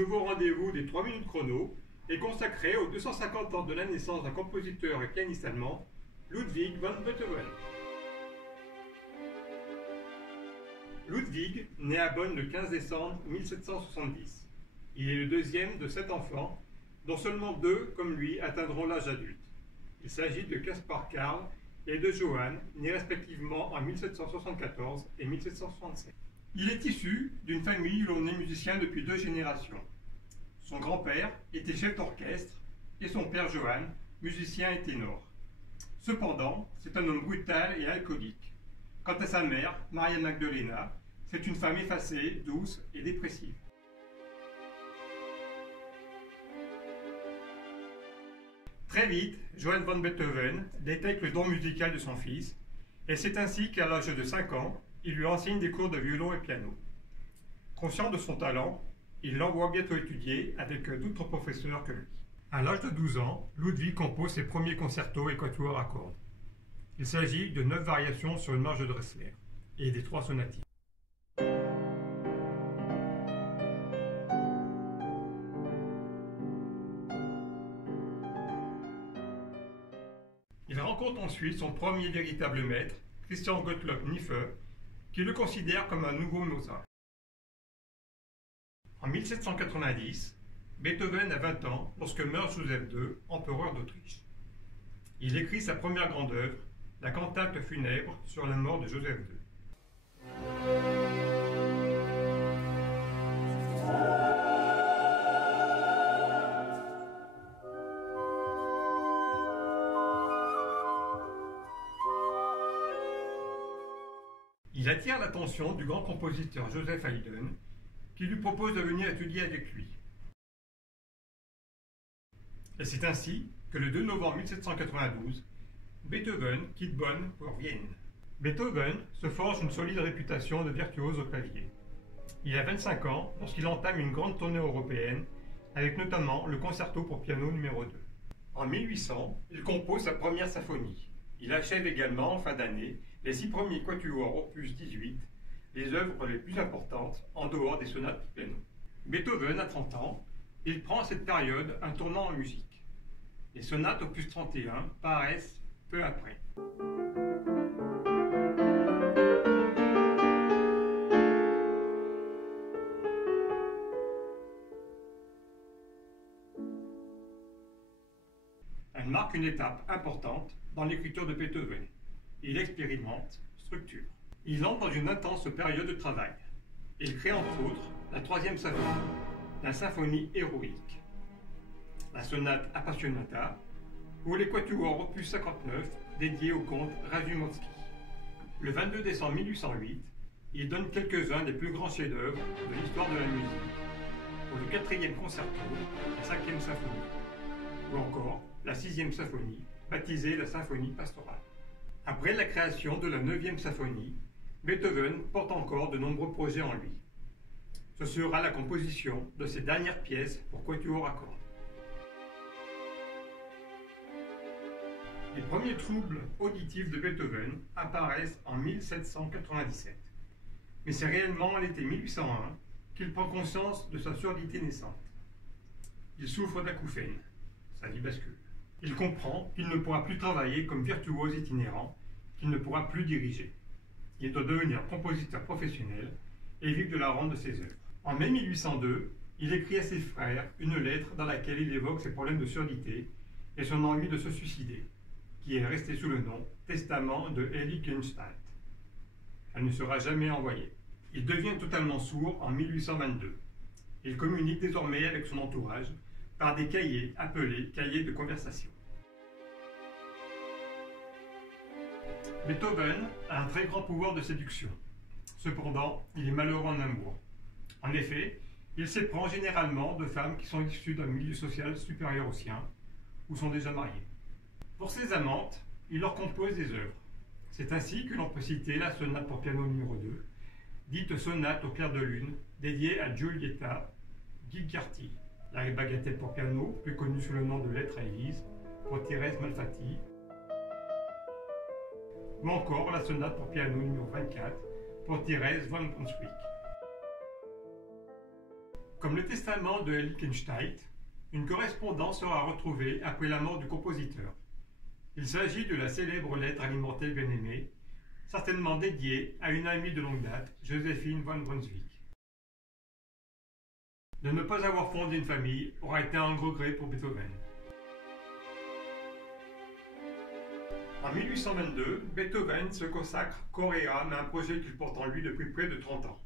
nouveau rendez-vous des 3 minutes chrono est consacré aux 250 ans de la naissance d'un compositeur et pianiste allemand, Ludwig van Beethoven. Ludwig naît à Bonn le 15 décembre 1770. Il est le deuxième de 7 enfants, dont seulement 2, comme lui, atteindront l'âge adulte. Il s'agit de Caspar Karl et de Johann, nés respectivement en 1774 et 1767. Il est issu d'une famille où l'on est musicien depuis 2 générations. Son grand-père était chef d'orchestre et son père Johann, musicien et ténor. Cependant, c'est un homme brutal et alcoolique. Quant à sa mère, Maria Magdalena, c'est une femme effacée, douce et dépressive. Très vite, Johann van Beethoven détecte le don musical de son fils, et c'est ainsi qu'à l'âge de 5 ans, il lui enseigne des cours de violon et piano. Conscient de son talent, il l'envoie bientôt étudier avec d'autres professeurs que lui. À l'âge de 12 ans, Ludwig compose ses premiers concertos et quatuors à cordes. Il s'agit de 9 variations sur une marche de Dressler et des 3 sonatives. Il rencontre ensuite son premier véritable maître, Christian Gottlob Niefe, qui le considère comme un nouveau Mozart. En 1790, Beethoven a 20 ans lorsque meurt Joseph II, empereur d'Autriche. Il écrit sa première grande œuvre, la cantate funèbre sur la mort de Joseph II. Il attire l'attention du grand compositeur Joseph Haydn, qui lui propose de venir étudier avec lui. Et c'est ainsi que le 2 novembre 1792, Beethoven quitte Bonn pour Vienne. Beethoven se forge une solide réputation de virtuose au clavier. Il a 25 ans lorsqu'il entame une grande tournée européenne, avec notamment le concerto pour piano numéro 2. En 1800, il compose sa première symphonie. Il achève également, en fin d'année, les 6 premiers quatuors opus 18, les œuvres les plus importantes en dehors des sonates pour piano. Beethoven a 30 ans, il prend à cette période un tournant en musique. Les sonates opus 31 paraissent peu après. Elle marque une étape importante dans l'écriture de Beethoven. Il expérimente, structure. Il entre dans une intense période de travail. Il crée entre autres la 3e symphonie, la symphonie héroïque, la sonate Appassionata ou les quatuors opus 59 dédiés au comte Razumovsky. Le 22 décembre 1808, il donne quelques-uns des plus grands chefs-d'œuvre de l'histoire de la musique, pour le 4e concerto, la 5e symphonie, ou encore la 6e symphonie, baptisée la symphonie pastorale. Après la création de la 9e symphonie, Beethoven porte encore de nombreux projets en lui. Ce sera la composition de ses dernières pièces pour quatuor à cordes. Les premiers troubles auditifs de Beethoven apparaissent en 1797. Mais c'est réellement à l'été 1801 qu'il prend conscience de sa surdité naissante. Il souffre d'acouphènes. Sa vie bascule. Il comprend qu'il ne pourra plus travailler comme virtuose itinérant, qu'il ne pourra plus diriger. Il doit devenir compositeur professionnel et vivre de la rente de ses œuvres. En mai 1802, il écrit à ses frères une lettre dans laquelle il évoque ses problèmes de surdité et son envie de se suicider, qui est restée sous le nom Testament de Heiligenstadt. Elle ne sera jamais envoyée. Il devient totalement sourd en 1822. Il communique désormais avec son entourage par des cahiers appelés cahiers de conversation. Beethoven a un très grand pouvoir de séduction. Cependant, il est malheureux en amour. En effet, il s'éprend généralement de femmes qui sont issues d'un milieu social supérieur au sien ou sont déjà mariées. Pour ses amantes, il leur compose des œuvres. C'est ainsi que l'on peut citer la sonate pour piano numéro 2, dite sonate au clair de lune, dédiée à Giulietta Guicciardi, la bagatelle pour piano, plus connue sous le nom de Lettre à Élise, pour Thérèse Malfatti, ou encore la sonate pour piano numéro 24, pour Thérèse von Brunswick. Comme Comme le testament de Lichtenstein, une correspondance sera retrouvée après la mort du compositeur. Il s'agit de la célèbre lettre alimentée bien-aimée, certainement dédiée à une amie de longue date, Joséphine von Brunswick. De ne pas avoir fondé une famille aura été un regret pour Beethoven. En 1822, Beethoven se consacre corps et âme à un projet qu'il porte en lui depuis près de 30 ans,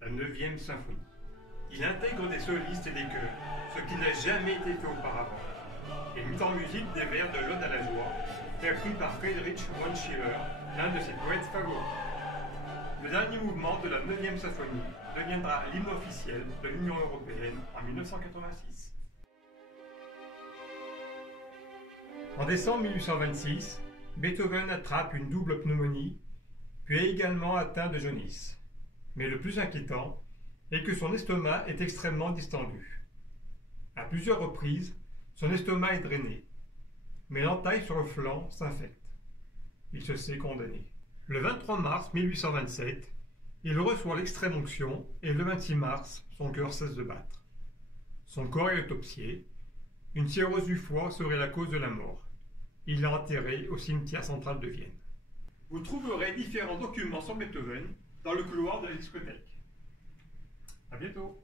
la 9e symphonie. Il intègre des solistes et des chœurs, ce qui n'a jamais été fait auparavant, et mit en musique des vers de l'Ode à la joie, écrits par Friedrich von Schiller, l'un de ses poètes favoris. Le dernier mouvement de la 9e symphonie deviendra l'hymne officiel de l'Union européenne en 1986. En décembre 1826, Beethoven attrape une double pneumonie, puis est également atteint de jaunisse. Mais le plus inquiétant est que son estomac est extrêmement distendu. À plusieurs reprises, son estomac est drainé, mais l'entaille sur le flanc s'infecte. Il se sait condamné. Le 23 mars 1827, il reçoit l'extrême onction et le 26 mars, son cœur cesse de battre. Son corps est autopsié. Une cirrhose du foie serait la cause de la mort. Il est enterré au cimetière central de Vienne. Vous trouverez différents documents sur Beethoven dans le couloir de la discothèque. À bientôt.